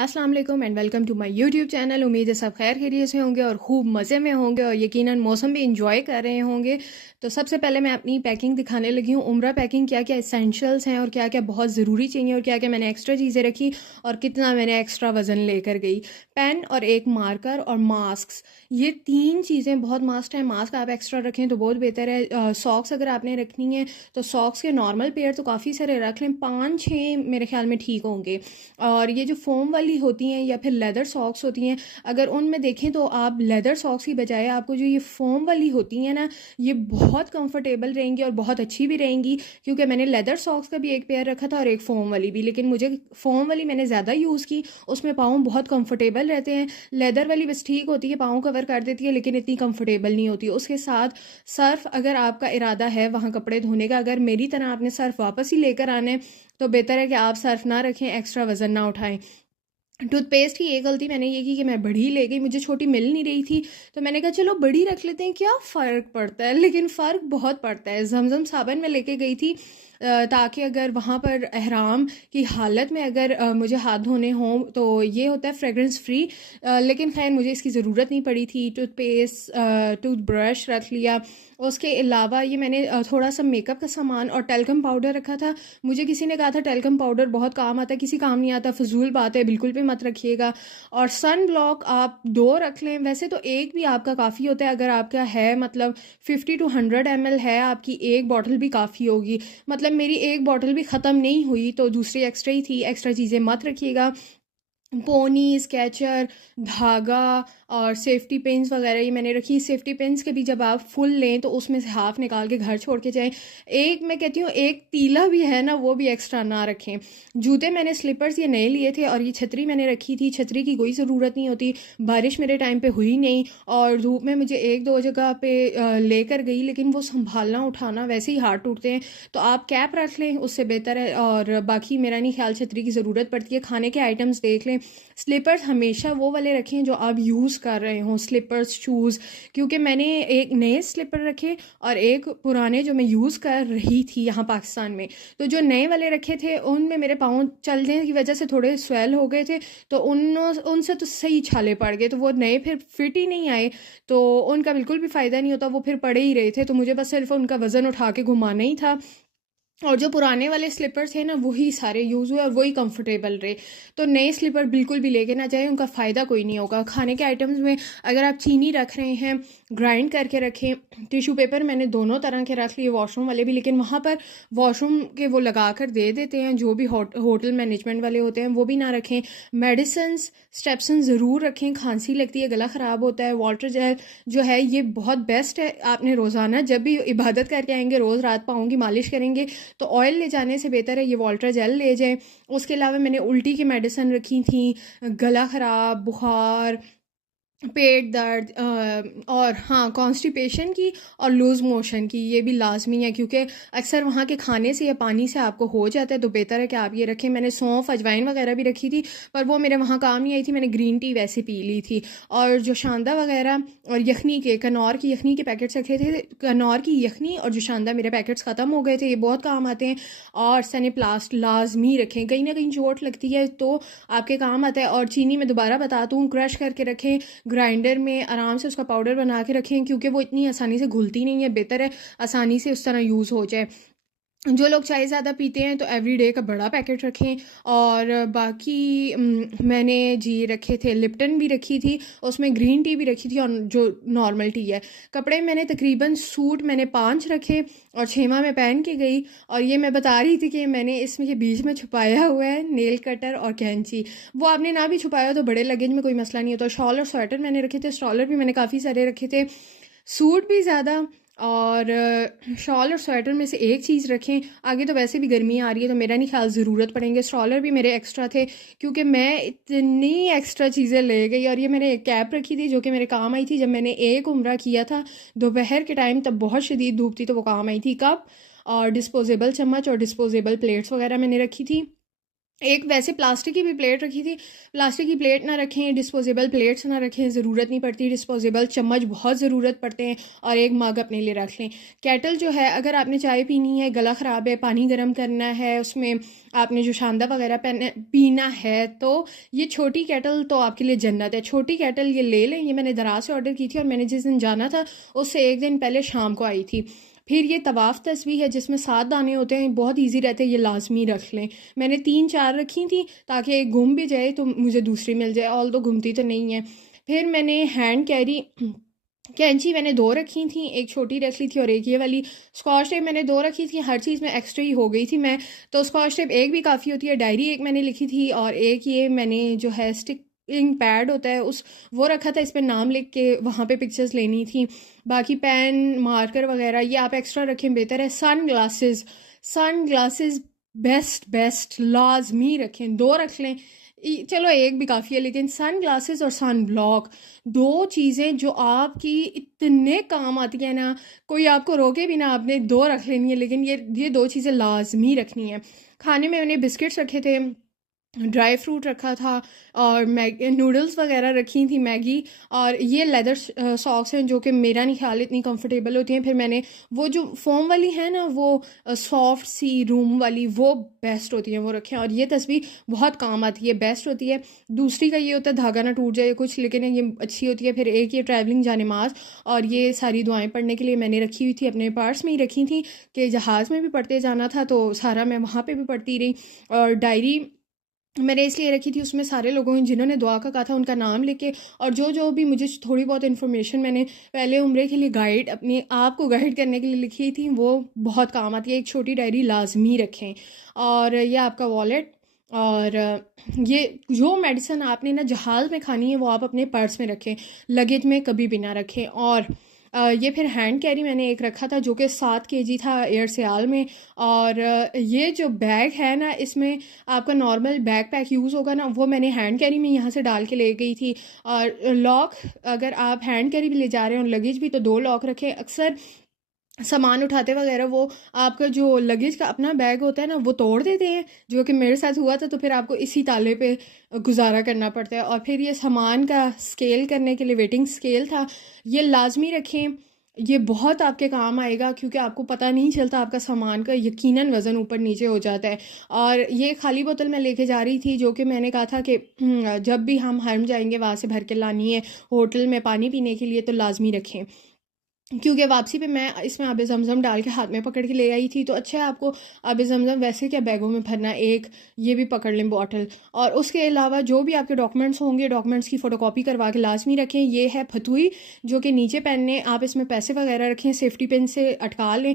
अस्सलाम वालेकुम and welcome to my YouTube channel. उम्मीद है सब खैर खैरियत से होंगे और खूब मज़े में होंगे और यकीनन मौसम भी इंजॉय कर रहे होंगे। तो सबसे पहले मैं अपनी पैकिंग दिखाने लगी हूँ। उम्रा पैकिंग क्या क्या एसेंशियल्स हैं और क्या क्या बहुत ज़रूरी चाहिए और क्या क्या मैंने एक्स्ट्रा चीज़ें रखी और कितना मैंने एक्स्ट्रा वज़न लेकर गई। पेन और एक मार्कर और मास्क, ये तीन चीज़ें बहुत मस्ट है। मास्क आप एक्स्ट्रा रखें तो बहुत बेहतर है। सॉक्स अगर आपने रखनी है तो सॉक्स के नॉर्मल पेयर तो काफ़ी सारे रख लें, 5-6 मेरे ख्याल में ठीक होंगे। और ये जो फोम वाली होती हैं या फिर लेदर सॉक्स होती हैं, अगर उनमें देखें तो आप लेदर सॉक्स की बजाय आपको जो ये फोम वाली होती हैं ना, ये बहुत कंफर्टेबल रहेंगी और बहुत अच्छी भी रहेंगी। क्योंकि मैंने लेदर सॉक्स का भी एक पेयर रखा था और एक फोम वाली भी, लेकिन मुझे फोम वाली मैंने ज़्यादा यूज़ की, उसमें पाँव बहुत कंफर्टेबल रहते हैं। लेदर वाली बस ठीक होती है, पाँव कवर कर देती है, लेकिन इतनी कंफर्टेबल नहीं होती। उसके साथ सर्फ, अगर आपका इरादा है वहाँ कपड़े धोने का, अगर मेरी तरह आपने सर्फ वापस ही लेकर आने तो बेहतर है कि आप सर्फ ना रखें, एक्स्ट्रा वज़न ना उठाएं। टूथपेस्ट की ये गलती मैंने ये की कि मैं बड़ी ले गई, मुझे छोटी मिल नहीं रही थी, तो मैंने कहा चलो बड़ी रख लेते हैं, क्या फ़र्क पड़ता है। लेकिन फ़र्क बहुत पड़ता है। जमजम साबन में लेके गई थी ताकि अगर वहाँ पर एहराम की हालत में अगर मुझे हाथ धोने हों तो ये होता है फ्रेगरेंस फ्री। लेकिन खैर मुझे इसकी ज़रूरत नहीं पड़ी थी। टूथपेस्ट, टूथब्रश रख लिया। उसके अलावा ये मैंने थोड़ा सा मेकअप का सामान और टेल्कम पाउडर रखा था। मुझे किसी ने कहा था टेल्कम पाउडर बहुत काम आता है, किसी काम नहीं आता, फजूल बात है, बिल्कुल भी मत रखिएगा। और सन ब्लॉक आप 2 रख लें, वैसे तो एक भी आपका काफ़ी होता है। अगर आपका है मतलब 50 to 100 ml है आपकी, एक बॉटल भी काफ़ी होगी। मतलब मेरी एक बॉटल भी ख़त्म नहीं हुई तो दूसरी एक्स्ट्रा ही थी। एक्स्ट्रा चीज़ें मत रखिएगा। पोनी, स्केचर, धागा और सेफ्टी पिन्स वगैरह ये मैंने रखी। सेफ्टी पिन्स के भी जब आप फुल लें तो उसमें से हाफ निकाल के घर छोड़ के जाएं। एक मैं कहती हूँ एक तीला भी है ना, वो भी एक्स्ट्रा ना रखें। जूते मैंने स्लीपर्स ये नए लिए थे और ये छतरी मैंने रखी थी। छतरी की कोई ज़रूरत नहीं होती, बारिश मेरे टाइम पे हुई नहीं और धूप में मुझे 1-2 जगह पे लेकर गई, लेकिन वो संभालना उठाना वैसे ही हाथ टूटते हैं। तो आप कैप रख लें, उससे बेहतर है। और बाकी मेरा नहीं ख्याल छतरी की ज़रूरत पड़ती है। खाने के आइटम्स देख लें। स्लीपर्स हमेशा वो वाले रखें जो आप यूज़ कर रहे हों, स्लीपर्स, शूज़। क्योंकि मैंने एक नए स्लीपर रखे और एक पुराने जो मैं यूज़ कर रही थी यहाँ पाकिस्तान में। तो जो नए वाले रखे थे उनमें मेरे पाँव चलने की वजह से थोड़े स्वेल हो गए थे, तो उनसे तो सही छाले पड़ गए, तो वो नए फिर फिट ही नहीं आए। तो उनका बिल्कुल भी फ़ायदा नहीं होता, वो फिर पड़े ही रहे थे। तो मुझे बस सिर्फ उनका वज़न उठा के घुमाना ही था। और जो पुराने वाले स्लीपर्स थे ना, वही सारे यूज़ हुए और वही कंफर्टेबल रहे। तो नए स्लीपर बिल्कुल भी लेके ना जाए, उनका फ़ायदा कोई नहीं होगा। खाने के आइटम्स में अगर आप चीनी रख रहे हैं, ग्राइंड करके रखें। टिशू पेपर मैंने दोनों तरह के रख लिए, वॉशरूम वाले भी, लेकिन वहाँ पर वॉशरूम के वो लगा कर दे देते हैं, जो भी होटल मैनेजमेंट वाले होते हैं, वो भी ना रखें। मेडिसन्स, स्टेप्सन ज़रूर रखें, खांसी लगती है, गला ख़राब होता है। वाटर जेल जो है ये बहुत बेस्ट है। आपने रोज़ाना जब भी इबादत करके आएंगे, रोज़ रात पाँव की मालिश करेंगे, तो ऑयल ले जाने से बेहतर है ये वाटर जेल ले जाएं। उसके अलावा मैंने उल्टी की मेडिसिन रखी थी, गला ख़राब, बुखार, पेट दर्द और हाँ कॉन्स्टिपेशन की और लूज़ मोशन की, ये भी लाजमी है क्योंकि अक्सर वहाँ के खाने से या पानी से आपको हो जाता है। तो बेहतर है कि आप ये रखें। मैंने सौंफ, अजवाइन वगैरह भी रखी थी, पर वो मेरे वहाँ काम नहीं आई थी, मैंने ग्रीन टी वैसे पी ली थी। और जो शांदा वगैरह और यखनी के, कनौर की यखनी के पैकेट्स रखे थे। कनौर की यखनी और जो शांदा, मेरे पैकेट्स ख़त्म हो गए थे, ये बहुत काम आते हैं। और सनीप्लास्ट लाजमी रखें, कहीं ना कहीं चोट लगती है तो आपके काम आता है। और चीनी मैं दोबारा बताता हूँ, क्रश करके रखें, ग्राइंडर में आराम से उसका पाउडर बना के रखें, क्योंकि वो इतनी आसानी से घुलती नहीं है। बेहतर है आसानी से उस तरह यूज़ हो जाए। जो लोग चाय ज़्यादा पीते हैं तो एवरीडे का बड़ा पैकेट रखें। और बाकी मैंने जी रखे थे, लिप्टन भी रखी थी, उसमें ग्रीन टी भी रखी थी और जो नॉर्मल टी है। कपड़े मैंने तकरीबन सूट मैंने 5 रखे और 6वां मैं पहन के गई। और ये मैं बता रही थी कि मैंने इसमें के बीच में छुपाया हुआ है नेल कटर और कैंची। वो आपने ना भी छुपाया तो बड़े लगेज में कोई मसला नहीं होता। शॉल और स्वेटर मैंने रखे थे, स्ट्रॉलर भी मैंने काफ़ी सारे रखे थे, सूट भी ज़्यादा। और शॉल और स्वेटर में से एक चीज़ रखें। आगे तो वैसे भी गर्मी आ रही है तो मेरा नहीं ख्याल ज़रूरत पड़ेंगे। स्ट्रॉलर भी मेरे एक्स्ट्रा थे क्योंकि मैं इतनी एक्स्ट्रा चीज़ें ले गई। और ये मैंने एक कैप रखी थी जो कि मेरे काम आई थी जब मैंने एक उम्रा किया था दोपहर के टाइम, तब बहुत शदीद धूप थी तो वो काम आई थी। कप और डिस्पोजेबल चम्मच और डिस्पोजेबल प्लेट्स वगैरह मैंने रखी थी। एक वैसे प्लास्टिक की भी प्लेट रखी थी। प्लास्टिक की प्लेट ना रखें, डिस्पोजेबल प्लेट्स ना रखें, ज़रूरत नहीं पड़ती। डिस्पोजेबल चम्मच बहुत ज़रूरत पड़ते हैं। और एक मग अपने लिए रख लें। केटल जो है, अगर आपने चाय पीनी है, गला ख़राब है, पानी गर्म करना है, उसमें आपने जो शानदा वगैरह पीना है, तो ये छोटी केटल तो आपके लिए जन्नत है। छोटी केटल ये ले लें। ये मैंने दराज से ऑर्डर की थी और मैंने जिस दिन जाना था उससे एक दिन पहले शाम को आई थी। फिर ये तवाफ़ तस्बीह है जिसमें 7 दाने होते हैं, बहुत इजी रहते हैं, ये लाजमी रख लें। मैंने 3-4 रखी थी ताकि एक गुम भी जाए तो मुझे दूसरी मिल जाए, ऑल तो घूमती तो नहीं है। फिर मैंने हैंड कैरी कैंची मैंने 2 रखी थी, एक छोटी रख ली थी और एक ये वाली। स्कॉच टेप मैंने 2 रखी थी, हर चीज़ में एक्स्ट्रा ही हो गई थी मैं, तो स्कॉच टेप एक भी काफ़ी होती है। डायरी एक मैंने लिखी थी और एक ये मैंने जो है स्टिकिंग पैड होता है वो रखा था, इस पर नाम लिख के वहाँ पे पिक्चर्स लेनी थी। बाकी पेन मार्कर वगैरह ये आप एक्स्ट्रा रखें बेहतर है। सन ग्लासेस बेस्ट बेस्ट लाजमी रखें, 2 रख लें। चलो एक भी काफ़ी है, लेकिन सन ग्लासेस और सन ब्लॉक 2 चीज़ें जो आपकी इतने काम आती है ना, कोई आपको रोके भी ना, आपने 2 रख लेनी है, लेकिन ये 2 चीज़ें लाजमी रखनी है। खाने में मैंने बिस्किट्स रखे थे, ड्राई फ्रूट रखा था और नूडल्स वगैरह रखी थी, मैगी। और ये लेदर सॉक्स हैं जो कि मेरा नहीं ख्याल इतनी कंफर्टेबल होती हैं। फिर मैंने वो जो फोम वाली है ना, वो सॉफ्ट सी रूम वाली, वो बेस्ट होती है, वो रखें। और ये तस्वीर बहुत काम आती है, बेस्ट होती है। दूसरी का ये होता है धागा ना टूट जाए कुछ, लेकिन ये अच्छी होती है। फिर एक ये ट्रैवलिंग जानेमाज और ये सारी दुआएं पढ़ने के लिए मैंने रखी हुई थी, अपने पर्स में ही रखी थी कि जहाज़ में भी पढ़ते जाना था तो सारा मैं वहाँ पर भी पढ़ती रही। और डायरी मैंने इसलिए रखी थी, उसमें सारे लोगों ने जिन्होंने दुआ का कहा था उनका नाम लेके, और जो जो भी मुझे थोड़ी बहुत इन्फॉर्मेशन मैंने पहले उम्रे के लिए गाइड अपने आप को गाइड करने के लिए लिखी थी, वो बहुत काम आती है। एक छोटी डायरी लाजमी रखें। और ये आपका वॉलेट, और ये जो मेडिसिन आपने ना जहाज़ में खानी है वो आप अपने पर्स में रखें, लगेज में कभी भी ना रखें। और ये फिर हैंड कैरी मैंने एक रखा था जो कि 7 kg था एयर सियाल में। और ये जो बैग है ना, इसमें आपका नॉर्मल बैग पैक यूज़ होगा ना, वो मैंने हैंड कैरी में यहाँ से डाल के ले गई थी। और लॉक, अगर आप हैंड कैरी भी ले जा रहे हो और लगेज भी, तो 2 लॉक रखें। अक्सर सामान उठाते वगैरह वो आपका जो लगेज का अपना बैग होता है ना, वो तोड़ देते हैं, जो कि मेरे साथ हुआ था। तो फिर आपको इसी ताले पे गुजारा करना पड़ता है। और फिर ये सामान का स्केल करने के लिए वेटिंग स्केल था, ये लाजमी रखें। ये बहुत आपके काम आएगा क्योंकि आपको पता नहीं चलता आपका सामान का यकीनन वज़न ऊपर नीचे हो जाता है। और ये खाली बोतल मैं लेके जा रही थी जो कि मैंने कहा था कि जब भी हम हरम जाएंगे वहाँ से भर के लानी है होटल में पानी पीने के लिए, तो लाजमी रखें। क्योंकि वापसी पे मैं इसमें आबे ज़मज़म डाल के हाथ में पकड़ के ले आई थी, तो अच्छा है आपको आबे ज़मज़म वैसे क्या बैगों में भरना, एक ये भी पकड़ लें बॉटल। और उसके अलावा जो भी आपके डॉक्यूमेंट्स होंगे, डॉक्यूमेंट्स की फ़ोटोकॉपी करवा के लाजमी रखें। ये है फतुई जो कि नीचे पहनने, आप इसमें पैसे वगैरह रखें, सेफ्टी पिन से अटका लें।